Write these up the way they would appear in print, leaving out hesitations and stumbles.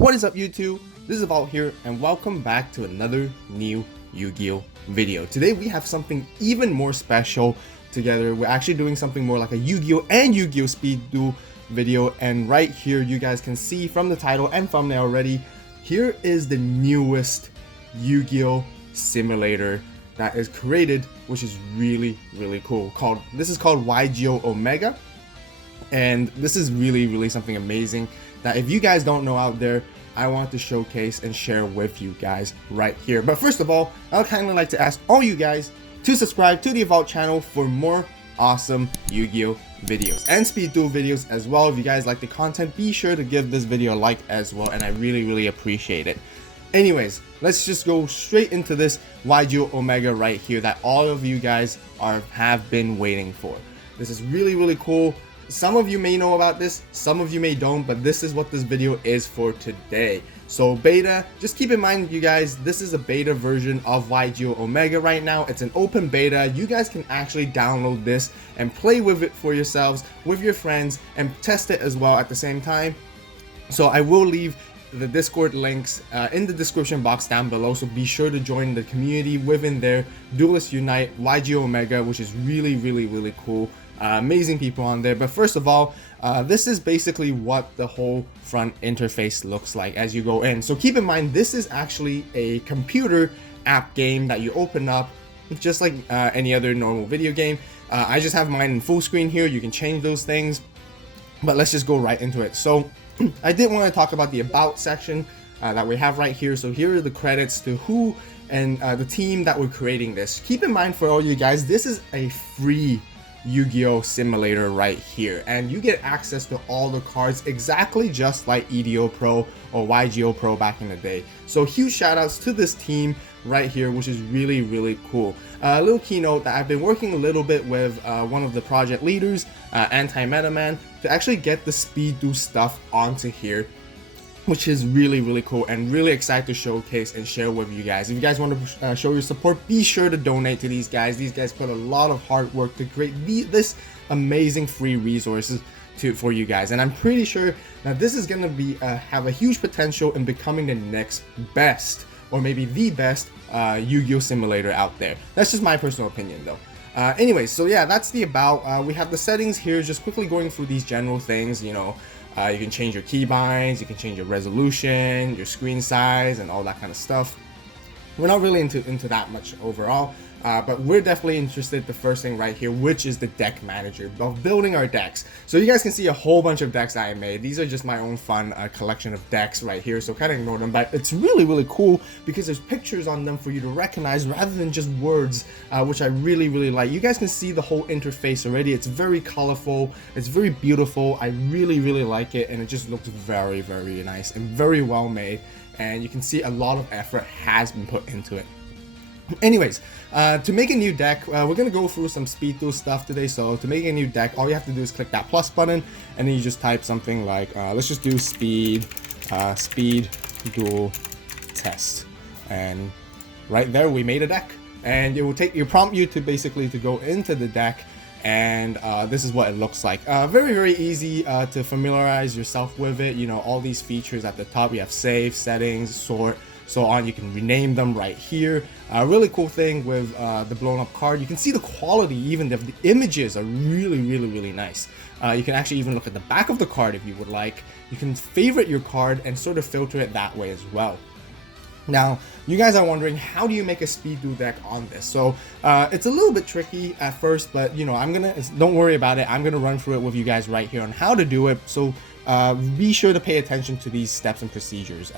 What is up YouTube? This is AVAULT here and welcome back to another new Yu-Gi-Oh video. Today we have something even more special together. We're actually doing something more like a Yu-Gi-Oh and Yu-Gi-Oh Speed Duel video, and right here you guys can see from the title and thumbnail already, here is the newest Yu-Gi-Oh simulator that is created, which is really cool. This is called YGO Omega, and this is really something amazing that if you guys don't know out there, I want to showcase and share with you guys right here. But first of all, I'd kind of like to ask all you guys to subscribe to the AVAULT channel for more awesome Yu-Gi-Oh videos and Speed Duel videos as well. If you guys like the content, be sure to give this video a like as well, and I really appreciate it. Anyways, let's just go straight into this YGO Omega right here that all of you guys have been waiting for. This is really cool. Some of you may know about this, some of you may don't, but this is what this video is for today. So beta, just keep in mind you guys, this is a beta version of YGO Omega right now. It's an open beta. You guys can actually download this and play with it for yourselves, with your friends, and test it as well at the same time. So I will leave the Discord links in the description box down below, so be sure to join the community within there. Duelists Unite, YGO Omega, which is really cool. Amazing people on there. But first of all, this is basically what the whole front interface looks like as you go in. So keep in mind, this is actually a computer app game that you open up just like any other normal video game. I just have mine in full screen here. You can change those things, but let's just go right into it. So I did want to talk about the about section that we have right here. So here are the credits to who and the team that were creating this. Keep in mind, for all you guys, this is a free Yu-Gi-Oh simulator right here, and you get access to all the cards exactly just like EDO Pro or YGO Pro back in the day. So huge shout outs to this team right here, which is really cool. A little keynote that I've been working a little bit with one of the project leaders, Anti-Meta Man, to actually get the Speed Duel stuff onto here, which is really cool and really excited to showcase and share with you guys. If you guys want to show your support, be sure to donate to these guys. These guys put a lot of hard work to create this amazing free resources for you guys, and I'm pretty sure that this is going to be have a huge potential in becoming the next best, or maybe the best Yu-Gi-Oh simulator out there. That's just my personal opinion though. Anyways, so yeah, that's the about. We have the settings here, just quickly going through these general things. You know, you can change your keybinds, you can change your resolution, your screen size, and all that kind of stuff. We're not really into that much overall, but we're definitely interested the first thing right here, which is the deck manager of building our decks. So you guys can see a whole bunch of decks that I made. These are just my own fun collection of decks right here, so kind of ignore them, but it's really cool because there's pictures on them for you to recognize rather than just words, which I really like. You guys can see the whole interface already. It's very colorful, it's very beautiful. I really like it, and it just looks very nice and very well made, and you can see a lot of effort has been put into it. Anyways, to make a new deck, we're gonna go through some Speed Duel stuff today. So to make a new deck, all you have to do is click that plus button, and then you just type something like let's just do Speed Duel test, and right there we made a deck. And it will prompt you to basically to go into the deck, and this is what it looks like. Very easy to familiarize yourself with it. You know, all these features at the top. You have save, settings, sort, so on. You can rename them right here. A really cool thing with the blown up card, you can see the quality, even the images are really nice. You can actually even look at the back of the card if you would like. You can favorite your card and sort of filter it that way as well. Now, you guys are wondering, how do you make a Speed Duel deck on this? So it's a little bit tricky at first, but you know, don't worry about it. I'm gonna run through it with you guys right here on how to do it. So be sure to pay attention to these steps and procedures.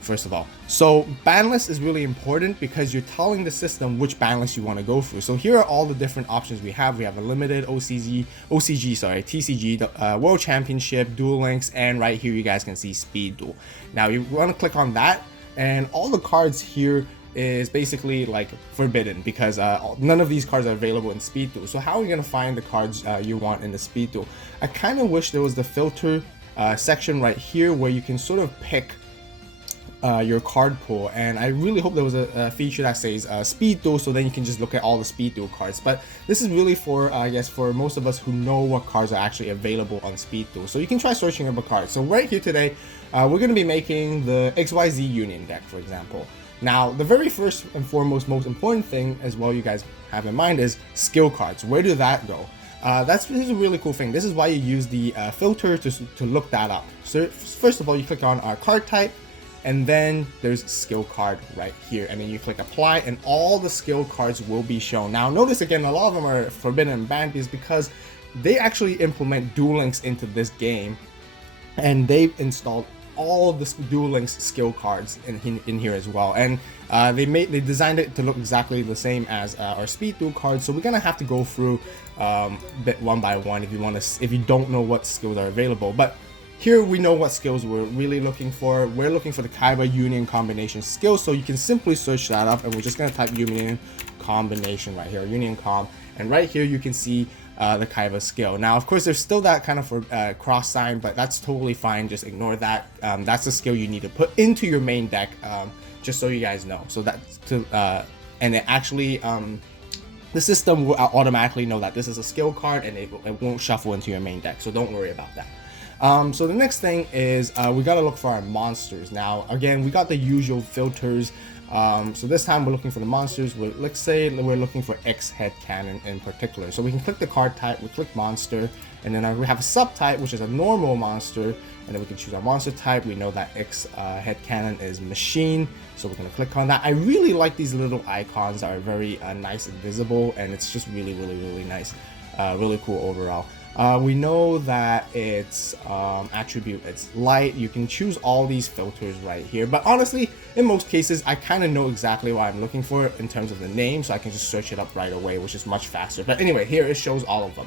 First of all, so ban list is really important because you're telling the system which ban list you want to go through. So here are all the different options we have. We have a limited, TCG, the World Championship, Duel Links, and right here you guys can see Speed Duel. Now you want to click on that, and all the cards here is basically like forbidden because none of these cards are available in Speed Duel. So how are you going to find the cards you want in the Speed Duel? I kind of wish there was the filter section right here where you can sort of pick your card pool, and I really hope there was a feature that says Speed Duel, so then you can just look at all the Speed Duel cards. But this is really for I guess for most of us who know what cards are actually available on Speed Duel, so you can try searching up a card. So right here today, we're going to be making the XYZ Union deck, for example. Now, the very first and foremost, most important thing as well you guys have in mind is skill cards. Where do that go? This is a really cool thing. This is why you use the filter to look that up. So first of all, you click on our card type, and then there's skill card right here, and then you click apply, and all the skill cards will be shown. Now notice again, a lot of them are forbidden and banned because they actually implement Duel Links into this game, and they've installed all of the Duel Links skill cards in here as well, and they designed it to look exactly the same as our Speed Duel cards. So we're gonna have to go through bit one by one if you don't know what skills are available. But here we know what skills we're really looking for. We're looking for the Kaiba Union combination skill, so you can simply search that up, and we're just gonna type Union combination right here, Union com, and right here you can see the Kaiba skill. Now, of course, there's still that kind of cross sign, but that's totally fine. Just ignore that. That's the skill you need to put into your main deck, just so you guys know. So that's and it actually, the system will automatically know that this is a skill card, and it won't shuffle into your main deck. So don't worry about that. So the next thing is we gotta look for our monsters. Now, again, we got the usual filters. So this time we're looking for the monsters. Let's say we're looking for X head cannon in particular. So we can click the card type, we click monster, and then we have a subtype, which is a normal monster, and then we can choose our monster type. We know that X head cannon is machine, so we're gonna click on that. I really like these little icons that are very nice and visible, and it's just really nice, really cool overall. We know that it's attribute, it's light. You can choose all these filters right here, but honestly, in most cases, I kind of know exactly what I'm looking for in terms of the name, so I can just search it up right away, which is much faster. But anyway, here it shows all of them.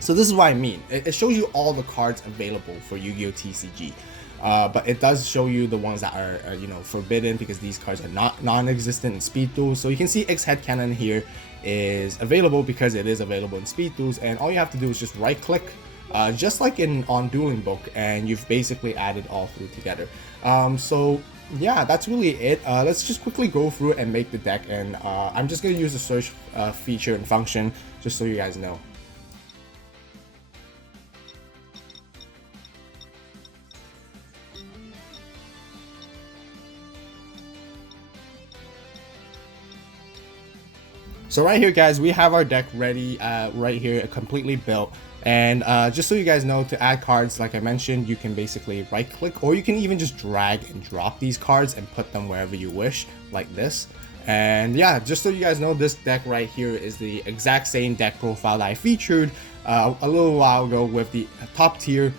So this is what I mean. It shows you all the cards available for Yu-Gi-Oh! TCG. But it does show you the ones that are forbidden, because these cards are not non-existent in Speed Duel. So you can see X Head Cannon here is available because it is available in Speed Duels, and all you have to do is just right click, just like on Dueling Book, and you've basically added all three together. So yeah, that's really it. Let's just quickly go through and make the deck, and I'm just going to use the search feature and function just so you guys know. So right here, guys, we have our deck ready right here, completely built. And just so you guys know, to add cards, like I mentioned, you can basically right click, or you can even just drag and drop these cards and put them wherever you wish, like this. And yeah, just so you guys know, this deck right here is the exact same deck profile that I featured a little while ago with the top tier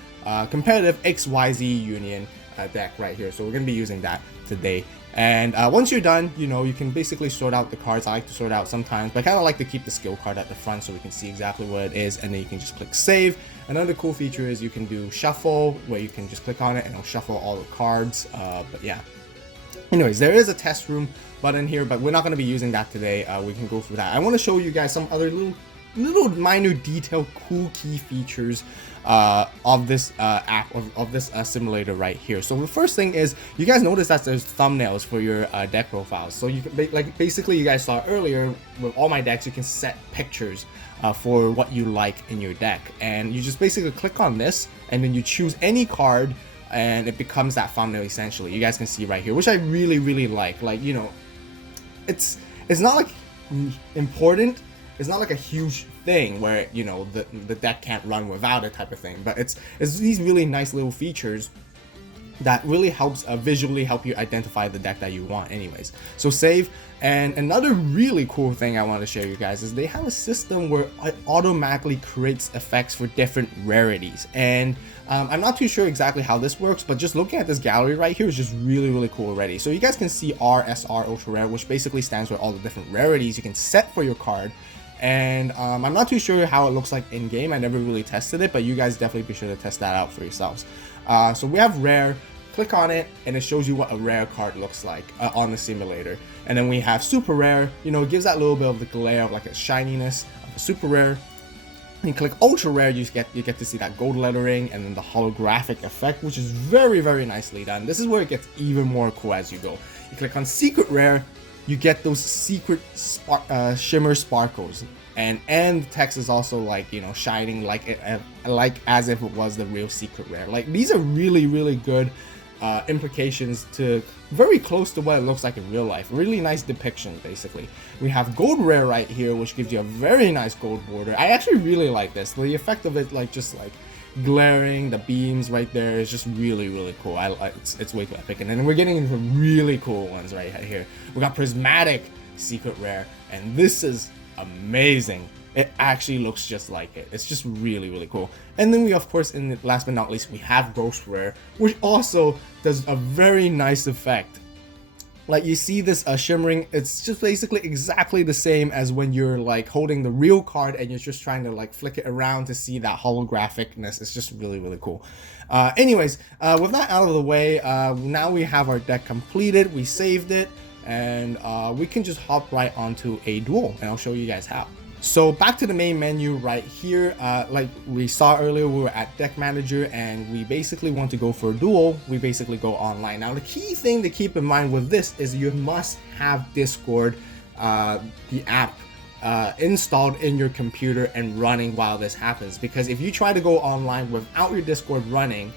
competitive XYZ Union deck right here. So we're going to be using that today. And once you're done, you can basically sort out the cards. I like to sort out sometimes, but I kind of like to keep the skill card at the front so we can see exactly what it is, and then you can just click save. Another cool feature is you can do shuffle, where you can just click on it and it'll shuffle all the cards. But yeah, anyways, there is a test room button here, but we're not going to be using that today. We can go through that. I want to show you guys some other little minor detail, cool key features of this app, of this simulator right here. So the first thing is, you guys notice that there's thumbnails for your deck profiles. So you can basically, you guys saw earlier with all my decks, you can set pictures for what you like in your deck, and you just basically click on this, and then you choose any card, and it becomes that thumbnail essentially. You guys can see right here, which I really like. It's not like important. It's not like a huge thing where the deck can't run without it type of thing, but it's these really nice little features that really helps visually help you identify the deck that you want anyways. So save. And another really cool thing I want to show you guys is they have a system where it automatically creates effects for different rarities, and I'm not too sure exactly how this works, but just looking at this gallery right here is just really cool already. So you guys can see RSR Ultra Rare, which basically stands for all the different rarities you can set for your card. And I'm not too sure how it looks like in game. I never really tested it, but you guys definitely be sure to test that out for yourselves. So we have rare. Click on it and it shows you what a rare card looks like on the simulator. And then we have super rare. It gives that little bit of the glare of like a shininess of a super rare. You click ultra rare, you get to see that gold lettering and then the holographic effect, which is very nicely done. This is where it gets even more cool as you go. You click on secret rare, you get those secret shimmer sparkles, and the text is also like, you know, shining like as if it was the real secret rare. Like, these are really good implications to very close to what it looks like in real life. Really nice depiction. Basically, we have gold rare right here, which gives you a very nice gold border. I actually really like this. The effect of it, like just like glaring, the beams right there is just really cool. It's way too epic. And then we're getting into really cool ones right here. We got prismatic secret rare, and this is amazing. It actually looks just like it. It's just really cool. And then we, of course, in the last but not least, we have ghost rare, which also does a very nice effect. Like, you see this shimmering, it's just basically exactly the same as when you're like holding the real card and you're just trying to like flick it around to see that holographicness. It's just really cool. Anyways, with that out of the way, now we have our deck completed. We saved it, and we can just hop right onto a duel, and I'll show you guys how. So back to the main menu right here. Like we saw earlier, we were at deck manager and we basically want to go for a duel. We basically go online. Now the key thing to keep in mind with this is you must have Discord, the app, installed in your computer and running while this happens, because if you try to go online without your Discord running,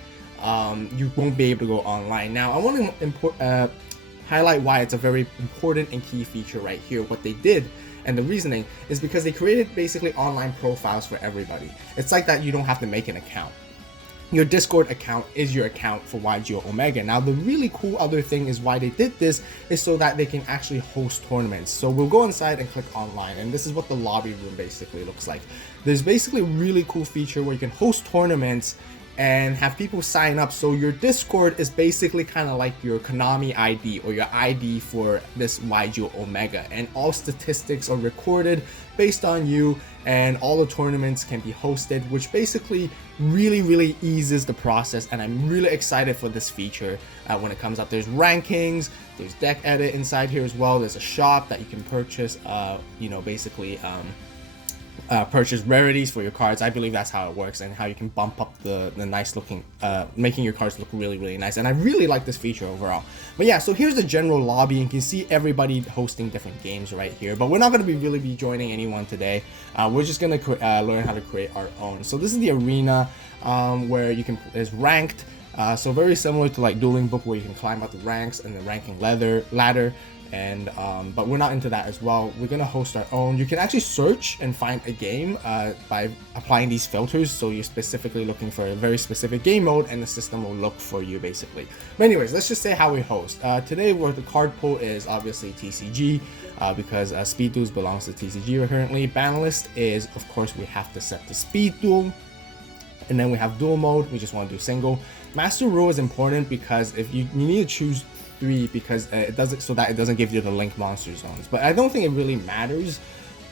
you won't be able to go online. Now I want to highlight why it's a very important and key feature right here. What they did, and the reasoning, is because they created basically online profiles for everybody. It's like that you don't have to make an account. Your Discord account is your account for YGO Omega. Now the really cool other thing is why they did this is so that they can actually host tournaments. So we'll go inside and click online, and this is what the lobby room basically looks like. There's basically a really cool feature where you can host tournaments and have people sign up. So your Discord is basically kind of like your Konami ID or your ID for this YGO Omega, and all statistics are recorded based on you, and all the tournaments can be hosted, which basically really eases the process. And I'm really excited for this feature when it comes up. There's rankings, there's deck edit inside here as well. There's a shop that you can purchase, you know, basically purchase rarities for your cards. I believe that's how it works, and how you can bump up the nice looking, making your cards look really nice. And I really like this feature overall. But yeah, so here's the general lobby, and you can see everybody hosting different games right here. But we're not going to really be joining anyone today. We're just going to learn how to create our own. So this is the arena, where you can, is ranked. So very similar to like Dueling Book, where you can climb up the ranks and the ranking ladder. And but we're not into that as well. We're gonna host our own. You can actually search and find a game by applying these filters. So you're specifically looking for a very specific game mode, and the system will look for you basically. But anyways, let's just say how we host. Today, where the card pool is obviously TCG, because Speed Duels belongs to TCG currently. Ban list is, of course, we have to set the Speed Duel. And then we have dual mode. We just want to do single. Master rule is important because if you need to choose 3, because it doesn't, so that it doesn't give you the link monster zones. But I don't think it really matters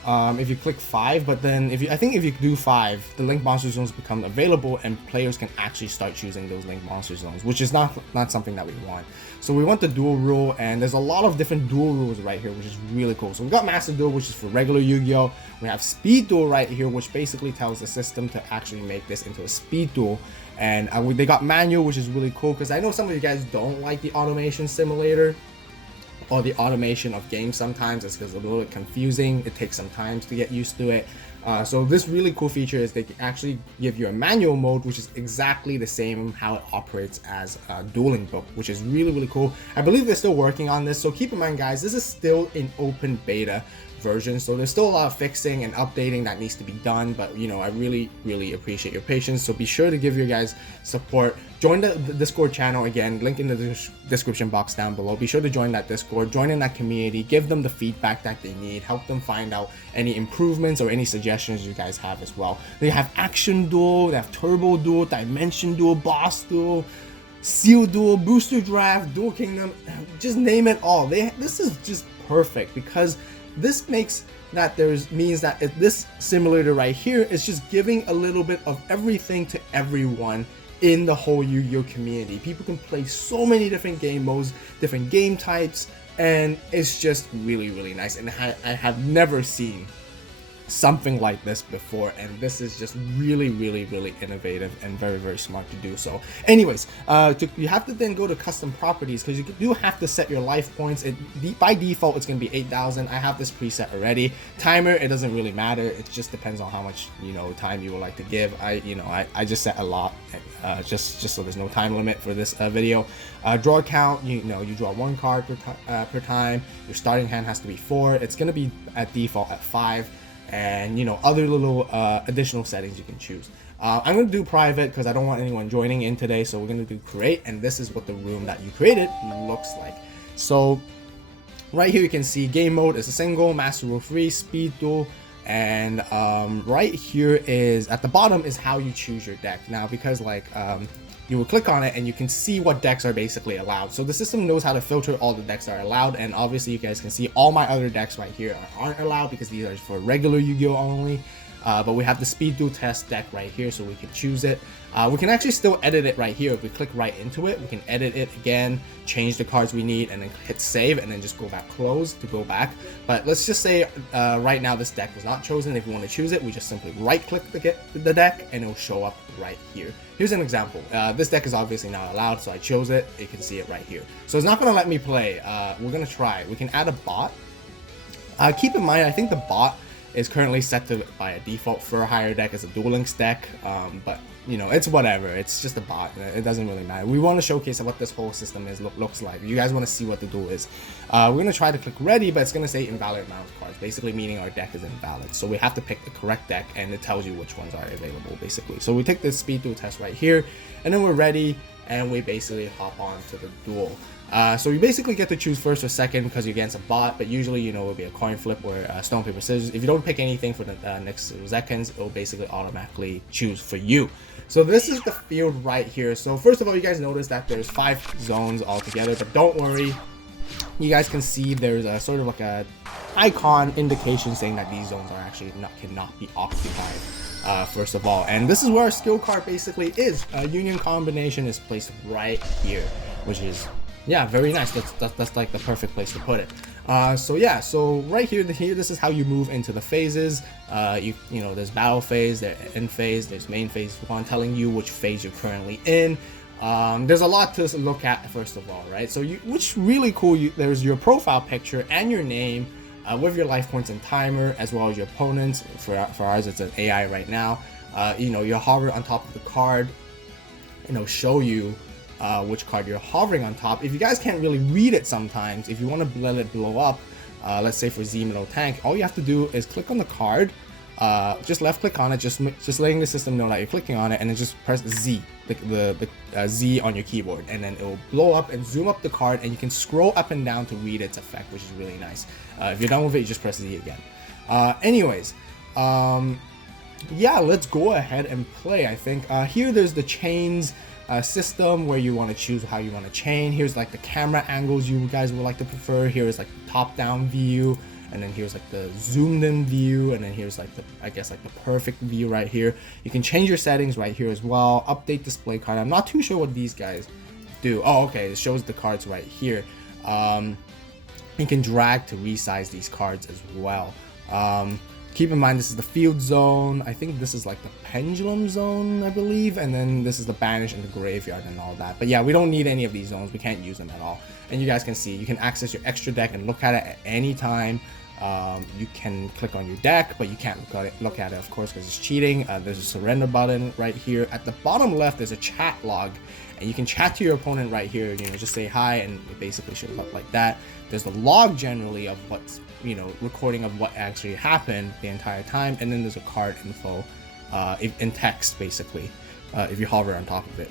if you click 5. But then I think if you do 5, the link monster zones become available, and players can actually start choosing those link monster zones, which is not something that we want. So we want the dual rule, and there's a lot of different dual rules right here, which is really cool. So we got Master Duel, which is for regular Yu-Gi-Oh. We have Speed Duel right here, which basically tells the system to actually make this into a speed duel. And they got manual, which is really cool, because I know some of you guys don't like the automation simulator or the automation of games sometimes. It's because it's a little bit confusing. It takes some time to get used to it. So this really cool feature is they can actually give you a manual mode, which is exactly the same how it operates as a Dueling Book, which is really cool. I believe they're still working on this, so keep in mind, guys, this is still in open beta version, so there's still a lot of fixing and updating that needs to be done. But you know, I really appreciate your patience, so be sure to give your guys support. Join the Discord channel, again, link in the description box down below. Be sure to join that Discord, join in that community, give them the feedback that they need, help them find out any improvements or any suggestions you guys have as well. They have Action Duel, they have Turbo Duel, Dimension Duel, Boss Duel, Seal Duel, Booster Draft, Duel Kingdom, just name it all. This is just perfect, because this means that this simulator right here is just giving a little bit of everything to everyone in the whole Yu-Gi-Oh community. People can play so many different game modes, different game types, and it's just really nice. And I have never seen something like this before, and this is just really innovative and very smart to do so. Anyways, you have to then go to custom properties, because you do have to set your life points. By default it's going to be 8,000. I have this preset already. Timer, it doesn't really matter, it just depends on how much time you would like to give. I just set a lot, just so there's no time limit for this video. Draw count, you draw 1 card per time. Your starting hand has to be 4. It's going to be at default at 5, and other little additional settings you can choose. I'm going to do private because I don't want anyone joining in today, so we're going to do create, and this is what the room that you created looks like. So right here you can see game mode is a single, master rule free, speed duel, and right here is at the bottom is how you choose your deck. Now, because you will click on it and you can see what decks are basically allowed. So the system knows how to filter all the decks that are allowed, and obviously you guys can see all my other decks right here aren't allowed because these are for regular Yu-Gi-Oh only. But we have the speed duel test deck right here, so we can choose it. We can actually still edit it right here. If we click right into it, we can edit it again, change the cards we need, and then hit save, and then just go back close to go back. But let's just say right now this deck was not chosen. If you want to choose it, we just simply right click the deck and it'll show up right here. Here's an example. This deck is obviously not allowed, so I chose it. You can see it right here. So it's not going to let me play. We're going to try. We can add a bot. Keep in mind, I think the bot is currently set to by a default for a higher deck as a Duel Links deck, but it's whatever. It's just a bot. It doesn't really matter. We want to showcase what this whole system looks like. You guys want to see what the duel is. We're going to try to click ready, but it's going to say invalid amount of cards, basically meaning our deck is invalid. So we have to pick the correct deck, and it tells you which ones are available basically. So we take this speed duel test right here, and then we're ready, and we basically hop on to the duel. So you basically get to choose first or second because you're against a bot, but usually it'll be a coin flip or stone paper scissors. If you don't pick anything for the next seconds, it'll basically automatically choose for you. So this is the field right here. So first of all, you guys notice that there's 5 zones altogether, but don't worry, you guys can see there's a sort of like a icon indication saying that these zones are actually cannot be occupied. First of all, and this is where our skill card basically is. Union combination is placed right here, which is very nice. That's like the perfect place to put it. So right here, this is how you move into the phases. There's battle phase, there's end phase, there's main phase 1, telling you which phase you're currently in. There's a lot to look at first of all, right? So which really cool. There's your profile picture and your name, with your life points and timer, as well as your opponents. For ours, it's an AI right now. You hover on top of the card, and it'll show you which card you're hovering on top. If you guys can't really read it sometimes, if you want to let it blow up, let's say for Z Middle Tank, all you have to do is click on the card, just left click on it, just letting the system know that you're clicking on it, and then just press Z, the Z on your keyboard, and then it will blow up and zoom up the card, and you can scroll up and down to read its effect, which is really nice. If you're done with it, you just press Z again. Anyways, let's go ahead and play. I think here there's the chains system where you want to choose how you want to chain. Here's like the camera angles you guys would like to prefer. Here is like the top down view, and then here's like the zoomed in view, and then here's like the perfect view right here. You can change your settings right here as well. Update display card. I'm not too sure what these guys do. Oh, okay, it shows the cards right here. You can drag to resize these cards as well. Keep in mind, this is the field zone. I think this is like the pendulum zone, I believe. And then this is the banish and the graveyard and all that. But yeah, we don't need any of these zones. We can't use them at all. And you guys can see, you can access your extra deck and look at it at any time. You can click on your deck, but you can't look at it, of course, because it's cheating. There's a surrender button right here. At the bottom left, there's a chat log. And you can chat to your opponent right here. Just say hi, and it basically should look like that. There's the log generally of what's, recording of what actually happened the entire time. And then there's a card info in text, basically, if you hover on top of it.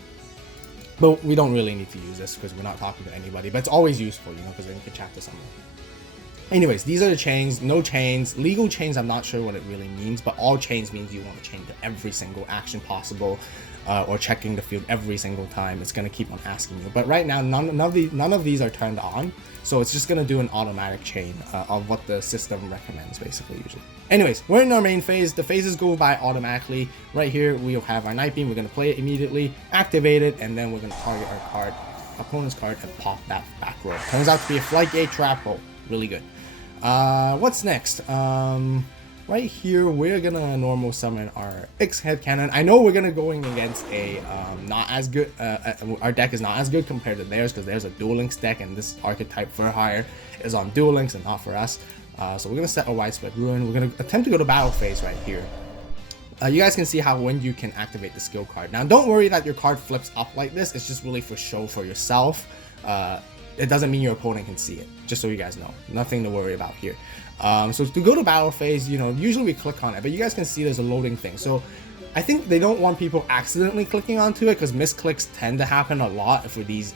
But we don't really need to use this because we're not talking to anybody. But it's always useful, because then you can chat to someone. Anyways, these are the chains. No chains. Legal chains, I'm not sure what it really means, but all chains means you want to chain to every single action possible, or checking the field every single time. It's going to keep on asking you. But right now, none of these are turned on, so it's just going to do an automatic chain of what the system recommends, basically, usually. Anyways, we're in our main phase. The phases go by automatically. Right here, we'll have our Night Beam. We're going to play it immediately, activate it, and then we're going to target our opponent's card and pop that back row. Turns out to be a Flight Gate Trap Hole. Really good. What's next? right here we're gonna normal summon our X head cannon. I know we're gonna going against a not as good our deck is not as good compared to theirs, because there's a Duel Links deck and this archetype for hire is on Duel Links and not for us. So we're gonna set a widespread ruin. We're gonna attempt to go to battle phase right here. You guys can see how when you can activate the skill card. Now don't worry that your card flips up like this, it's just really for show for yourself. It doesn't mean your opponent can see it, just so you guys know. Nothing to worry about here. So to go to battle phase, you know, usually we click on it, but you guys can see there's a loading thing. So I think they don't want people accidentally clicking onto it, because misclicks tend to happen a lot for these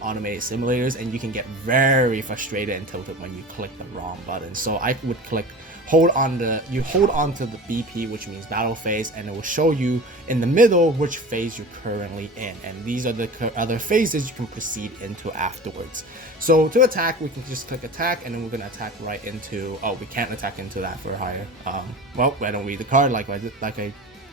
automated simulators, and you can get very frustrated and tilted when you click the wrong button. So I would hold on to the BP, which means battle phase, and it will show you in the middle which phase you're currently in, and these are the other phases you can proceed into afterwards. So to attack, we can just click attack, and then we're gonna attack right into, oh, we can't attack into that for hire. Well, I don't read the card like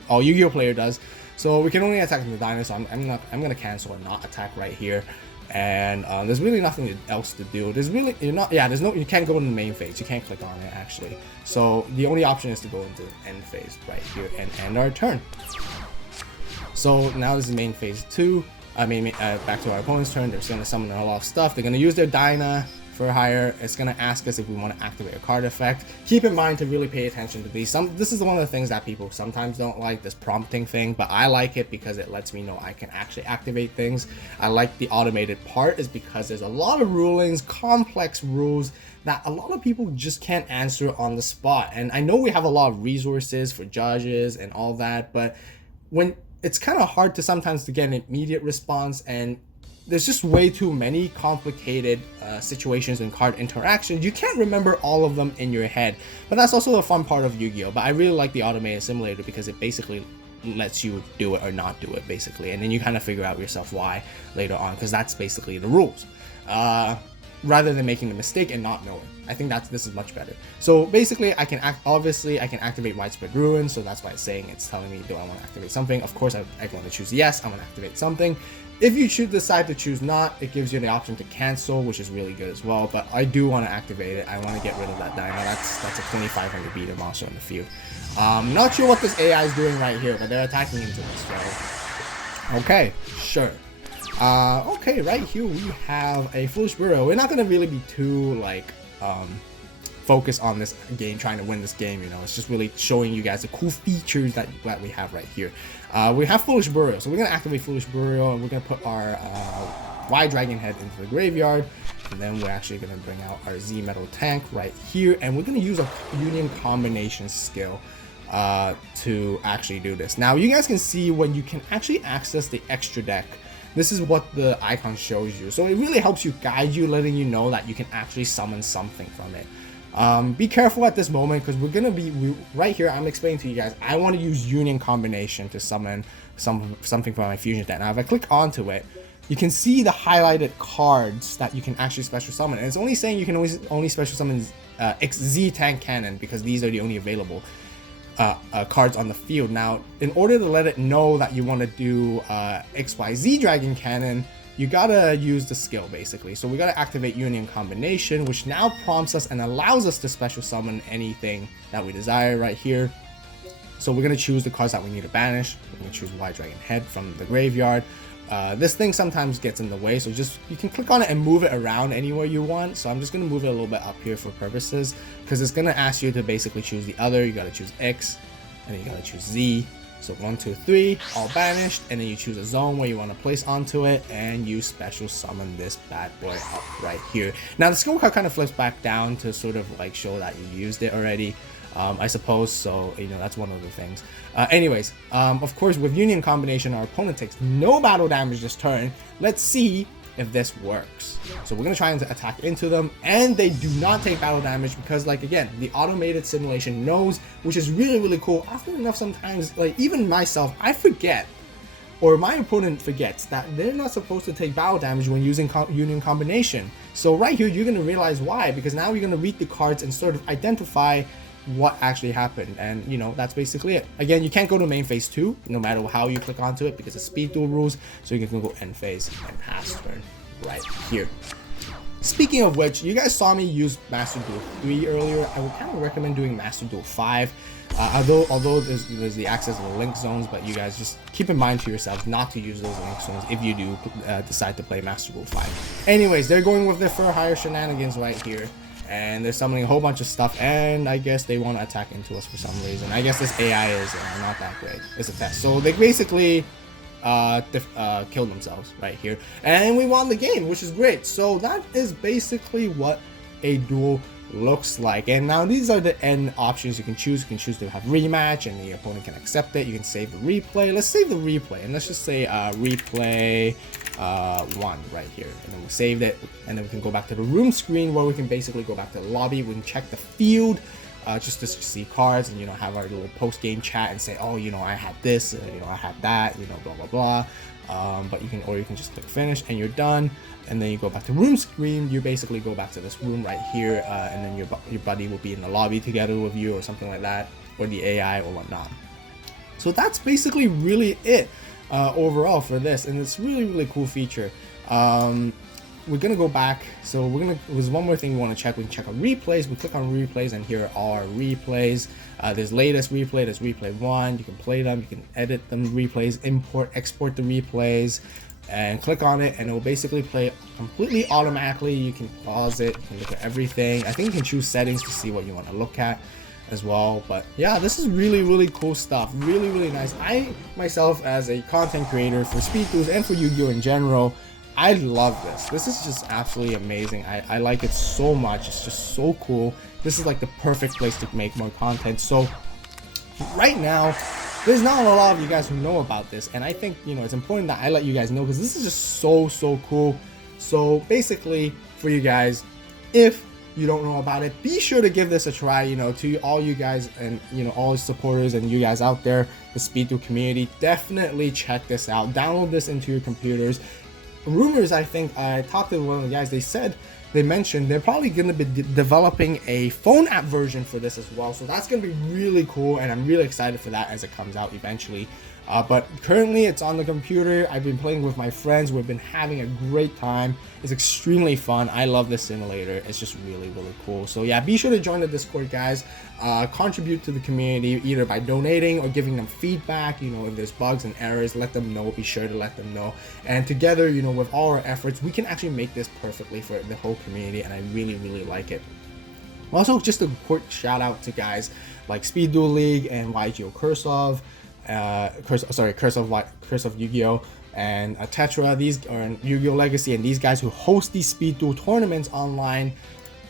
all Yu-Gi-Oh player does, so we can only attack into the diner. So I'm gonna cancel and not attack right here. And there's really nothing else to do. There's really you can't go in the main phase. You can't click on it actually. So the only option is to go into end phase right here and end our turn. So now this is main phase 2. Back to our opponent's turn. They're gonna summon a lot of stuff. They're gonna use their Dyna for hire. It's gonna ask us if we want to activate a card effect. Keep in mind to really pay attention to these. This is one of the things that people sometimes don't like, this prompting thing, but I like it because it lets me know I can actually activate things. I like the automated part is because there's a lot of rulings, complex rules that a lot of people just can't answer on the spot. And I know we have a lot of resources for judges and all that, but when it's kind of hard to sometimes to get an immediate response, and there's just way too many complicated situations and card interactions. You can't remember all of them in your head, but that's also a fun part of Yu-Gi-Oh! But I really like the automated simulator because it basically lets you do it or not do it, basically, and then you kind of figure out yourself why later on, because that's basically the rules. Rather than making the mistake and not knowing. I think this is much better. So basically, I can activate widespread ruin, so that's why it's telling me, do I want to activate something? Of course, I want to choose yes. I'm going to activate something. If you decide to choose not, it gives you the option to cancel, which is really good as well. But I do want to activate it. I want to get rid of that Dino. That's a 2500 beater monster in the field. Not sure what this AI is doing right here, but they're attacking into this. So okay, sure. Okay, right here we have a Foolish Burial. We're not gonna really be too focused on this game, trying to win this game, you know. It's just really showing you guys the cool features that we have right here. We have Foolish Burial, so we're gonna activate Foolish Burial, and we're gonna put our Y Dragon head into the graveyard, and then we're actually gonna bring out our Z Metal Tank right here, and we're gonna use a Union Combination skill to actually do this. Now you guys can see when you can actually access the extra deck, this is what the icon shows you. So it really helps you guide you, letting you know that you can actually summon something from it. Be careful at this moment, because we're gonna be right here. I'm explaining to you guys. I want to use Union Combination to summon something from my fusion deck. Now, if I click onto it, you can see the highlighted cards that you can actually special summon, and it's only saying you can only special summon XZ Tank Cannon, because these are the only available cards on the field. Now, in order to let it know that you want to do XYZ Dragon Cannon, you gotta use the skill, basically. So we gotta activate Union Combination, which now prompts us and allows us to special summon anything that we desire right here. So we're gonna choose the cards that we need to banish. We're gonna choose Y Dragon Head from the graveyard. This thing sometimes gets in the way, so you can click on it and move it around anywhere you want. So I'm just gonna move it a little bit up here for purposes, because it's gonna ask you to basically choose the other. You gotta choose X, and then you gotta choose Z. So 1, 2, 3, all banished, and then you choose a zone where you want to place onto it, and you special summon this bad boy up right here. Now the skill card kind of flips back down to sort of like show that you used it already, I suppose. So you know, that's one of the things. Anyways, of course, with Union Combination, our opponent takes no battle damage this turn. Let's see if this works. So we're gonna try and attack into them, and they do not take battle damage, because, like, again, the automated simulation knows, which is really cool. Often enough, sometimes, like, even myself, I forget, or my opponent forgets, that they're not supposed to take battle damage when using Union Combination. So right here, you're gonna realize why, because now you're gonna read the cards and sort of identify what actually happened, and you know, that's basically it. Again, you can't go to main phase 2 no matter how you click onto it, because of speed duel rules, so you can go end phase and pass turn right here. Speaking of which, you guys saw me use Master Duel 3 earlier. I would kind of recommend doing Master Duel 5. Although there's the access to the link zones, but you guys just keep in mind to yourselves not to use those link zones if you do decide to play Master Duel 5. Anyways, they're going with their for hire shenanigans right here, and they're summoning a whole bunch of stuff, and I guess they want to attack into us for some reason. I guess this AI is not that great. It's a test. So they basically killed themselves right here, and we won the game, which is great. So that is basically what a duel looks like. And now these are the end options you can choose. You can choose to have rematch and the opponent can accept it. You can save the replay. Let's save the replay, and let's just say replay 1 right here, and then we saved it, and then we can go back to the room screen where we can basically go back to the lobby. We can check the field just to see cards, and have our little post-game chat and say, oh, I had this, I had that, blah blah blah. But you can just click finish and you're done, and then you go back to room screen. You basically go back to this room right here, and then your buddy will be in the lobby together with you or something like that, or the AI or whatnot. So that's basically really it overall for this, and it's really cool feature. We're gonna go back, so there's one more thing we want to check. We can check on replays. We click on replays, and here are our replays. There's latest replay, there's replay 1. You can play them, you can edit them replays, export the replays, and click on it, and it will basically play completely automatically. You can pause it, you can look at everything. I think you can choose settings to see what you want to look at as well. But yeah, this is really cool stuff. Really nice. I myself, as a content creator for Speed Duels and for Yu-Gi-Oh in general, I love this. This is just absolutely amazing. I like it so much. It's just so cool. This is like the perfect place to make more content. So right now, there's not a lot of you guys who know about this, and I think it's important that I let you guys know, because this is just so cool. So basically, for you guys, if you don't know about it, be sure to give this a try. To all you guys and all the supporters and you guys out there, the Speed Duel community, definitely check this out. Download this into your computers. Rumors, I think I talked to one of the guys, they mentioned they're probably going to be developing a phone app version for this as well. So that's going to be really cool, and I'm really excited for that as it comes out eventually. But currently it's on the computer. I've been playing with my friends. We've been having a great time. It's extremely fun. I love this simulator. It's just really cool. So yeah, be sure to join the Discord, guys. Contribute to the community either by donating or giving them feedback. If there's bugs and errors, let them know. Be sure to let them know. And together, with all our efforts, we can actually make this perfectly for the whole community, and I really like it. Also, just a quick shout out to guys like Speed Duel League and YGO Curse of Yu-Gi-Oh! And Tetra, these are Yu-Gi-Oh! Legacy, and these guys who host these Speed Duel tournaments online.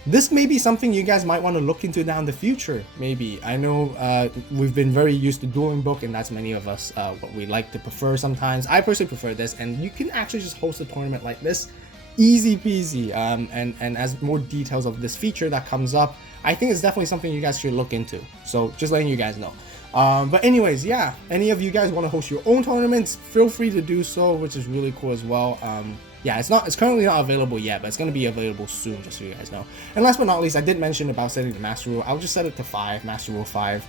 This may be something you guys might want to look into down the future, maybe. I know we've been very used to Dueling Book, and that's many of us what we like to prefer sometimes. I personally prefer this, and you can actually just host a tournament like this, easy peasy. And as more details of this feature that comes up, I think it's definitely something you guys should look into. So just letting you guys know. But anyways, yeah, any of you guys want to host your own tournaments, feel free to do so, which is really cool as well. Yeah, it's currently not available yet, but it's going to be available soon, just so you guys know. And last but not least, I did mention about setting the Master Rule. I'll just set it to 5, Master Rule 5.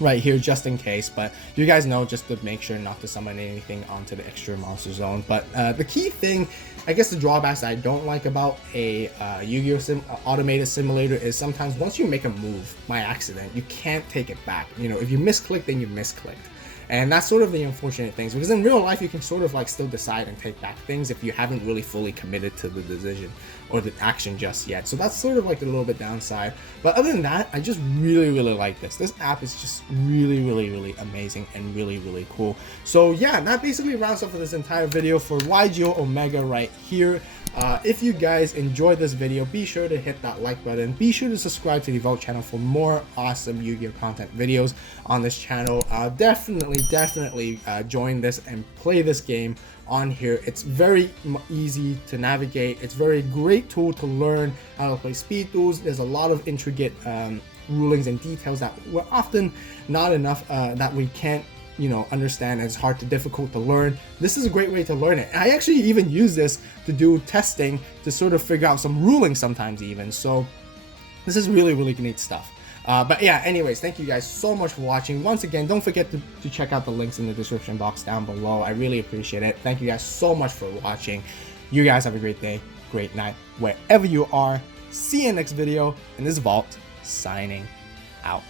Right here, just in case, but you guys know, just to make sure not to summon anything onto the extra monster zone. But the key thing, I guess the drawbacks I don't like about a Yu-Gi-Oh! Automated simulator is sometimes once you make a move by accident, you can't take it back. If you misclick, then you misclicked. And that's sort of the unfortunate things, because in real life you can sort of like still decide and take back things if you haven't really fully committed to the decision or the action just yet. So that's sort of like a little bit downside. But other than that, I just really like this. This app is just really amazing and really cool. So yeah, that basically rounds up for this entire video for YGO Omega right here. If you guys enjoyed this video, be sure to hit that like button. Be sure to subscribe to the AVAULT channel for more awesome Yu-Gi-Oh content videos on this channel. Definitely join this and play this game on here. It's very easy to navigate. It's very great tool to learn how to play Speed Duels. There's a lot of intricate rulings and details that were often not enough that we can't understand, and it's hard to difficult to learn. This is a great way to learn it. I actually even use this to do testing to sort of figure out some rulings sometimes even. So this is really neat stuff. But yeah, anyways, thank you guys so much for watching. Once again, don't forget to check out the links in the description box down below. I really appreciate it. Thank you guys so much for watching. You guys have a great day. great night wherever you are. See you next video, and this is Vault signing out.